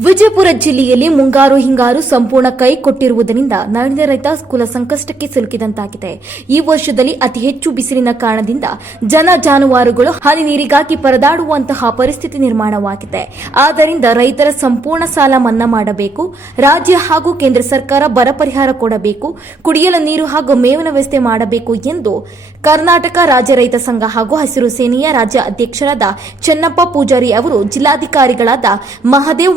ವಿಜಯಪುರ ಜಿಲ್ಲೆಯಲ್ಲಿ ಮುಂಗಾರು ಹಿಂಗಾರು ಸಂಪೂರ್ಣ ಕೈ ಕೊಟ್ಟಿರುವುದರಿಂದ ನಳಿನ ರೈತ ಕುಲ ಸಂಕಷ್ಟಕ್ಕೆ ಸಿಲುಕಿದಂತಾಗಿದೆ. ಈ ವರ್ಷದಲ್ಲಿ ಅತಿ ಹೆಚ್ಚು ಬಿಸಿಲಿನ ಕಾರಣದಿಂದ ಜನ ಜಾನುವಾರುಗಳು ಹನಿ ನೀರಿಗಾಗಿ ಪರದಾಡುವಂತಹ ಪರಿಸ್ಥಿತಿ ನಿರ್ಮಾಣವಾಗಿದೆ. ಆದ್ದರಿಂದ ರೈತರ ಸಂಪೂರ್ಣ ಸಾಲ ಮನ್ನಾ ಮಾಡಬೇಕು. ರಾಜ್ಯ ಹಾಗೂ ಕೇಂದ್ರ ಸರ್ಕಾರ ಬರ ಪರಿಹಾರ ಕೊಡಬೇಕು. ಕುಡಿಯಲು ನೀರು ಹಾಗೂ ಮೇವಿನ ವ್ಯವಸ್ಥೆ ಮಾಡಬೇಕು ಎಂದು ಕರ್ನಾಟಕ ರಾಜ್ಯ ರೈತ ಸಂಘ ಹಾಗೂ ಹಸಿರು ಸೇನೆಯ ರಾಜ್ಯ ಅಧ್ಯಕ್ಷರಾದ ಚೆನ್ನಪ್ಪ ಪೂಜಾರಿ ಅವರು ಜಿಲ್ಲಾಧಿಕಾರಿಗಳಾದ ಮಹದೇವ್